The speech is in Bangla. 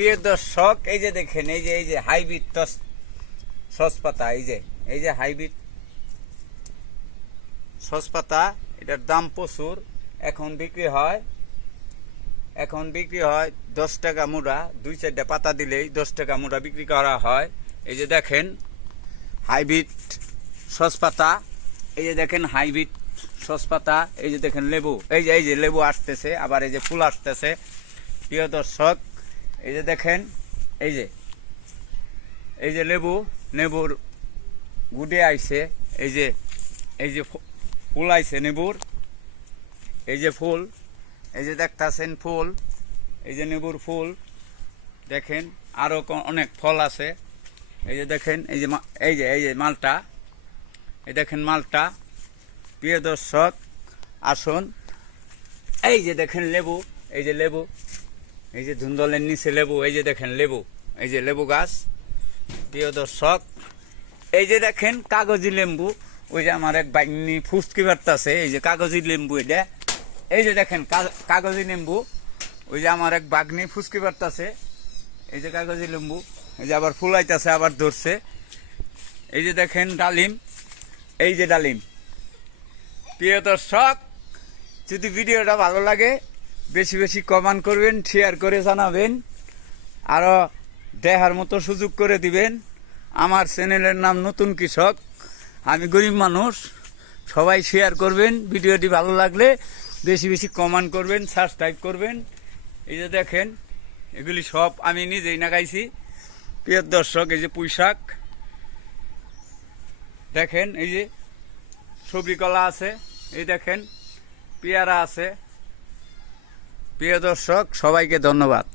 প্রিয় দর্শক, এই যে দেখেন, এই যে হাইব্রিড সসপাতা, এই যে হাইব্রিড সসপাতা, এটার দাম প্রচুর। এখন বিক্রি হয় 10 টাকা মুড়া। 2-4টা পাতা দিলেই 10 টাকা মুড়া বিক্রি করা হয়। এই যে দেখেন হাইব্রিড সসপাতা, এই যে দেখেন হাইব্রিড সসপাতা, এই যে দেখেন লেবু, এই যে লেবু আসতেছে, আবার এই যে ফুল আসতেছে। প্রিয় দর্শক, এই যে দেখেন, এই যে লেবুর গুডে আইছে, এই যে ফুল আইছে নেবুর, এই যে ফুল, এই যে দেখতাছেন ফুল, এই যে নেবুর ফুল। দেখেন আরো অনেক ফল আছে। এই যে দেখেন, এই যে মালটা, এই দেখেন মালটা। প্রিয় দর্শক আসুন, এই যে দেখেন লেবু, এই যে লেবু, এই যে ধুন্দলের নিচে লেবু, এই যে দেখেন লেবু, এই যে লেবু গাছ। প্রিয় দর্শক, এই যে দেখেন কাগজি লেম্বু, ওই যে আমার এক বাইনি ফুসকি বার্তাছে, এই যে কাগজি লেম্বু, এটা এই যে দেখেন কাগজি লেম্বু, ওই যে আমার এক বাগনি ফুসকি বার্তাছে, এই যে কাগজি লেম্বু, এই যে আবার ফুলাইতেছে, আবার ধরছে। এই যে দেখেন ডালিম, এই যে ডালিম। প্রিয় দর্শক, যদি ভিডিওটা ভালো লাগে বেশি বেশি কমেন্ট করবেন, শেয়ার করে জানাবেন, আরো দেখার মতো সুযোগ করে দিবেন। আমার চ্যানেলের নাম নতুন কৃষক, আমি গরিব মানুষ। সবাই শেয়ার করবেন, ভিডিওটি ভালো লাগলে বেশি বেশি কমেন্ট করবেন, সাবস্ক্রাইব করবেন। এই যে দেখেন এগুলি সব আমি নিজেই লাগাইছি। প্রিয় দর্শক, এই যে পুঁই শাক দেখেন, এই যে সবজি কলা আছে, এই দেখেন পেয়ারা আছে। প্রিয় দর্শক, সবাইকে ধন্যবাদ।